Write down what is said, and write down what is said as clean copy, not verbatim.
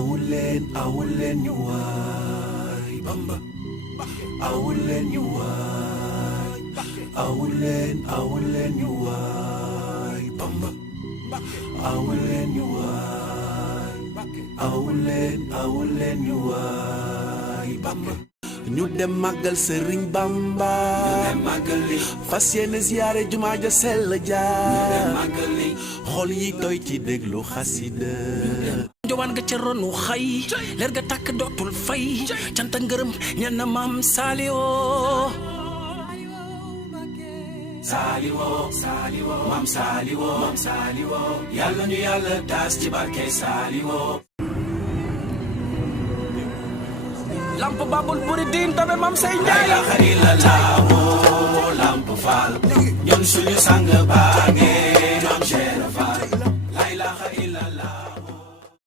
awulen ñu waay Bamba awulen ñu waay awulen ñu waay Bamba awulen ñu waay awulen ñu waay Bamba ñu dem màggal Sëriñ Bamba fas yéene ziyaare jumaa ja sell ja xol yi doy ci déglu xasida jowaan nga ca ronu xay leer ga tàkk dootul fay canta ngërëm ñel na maam Saaliwoo maam Saaliwoo yàlla ñu yàlla taas ci barke Saaliwoo lamp babul buri diin tabe mam say njaay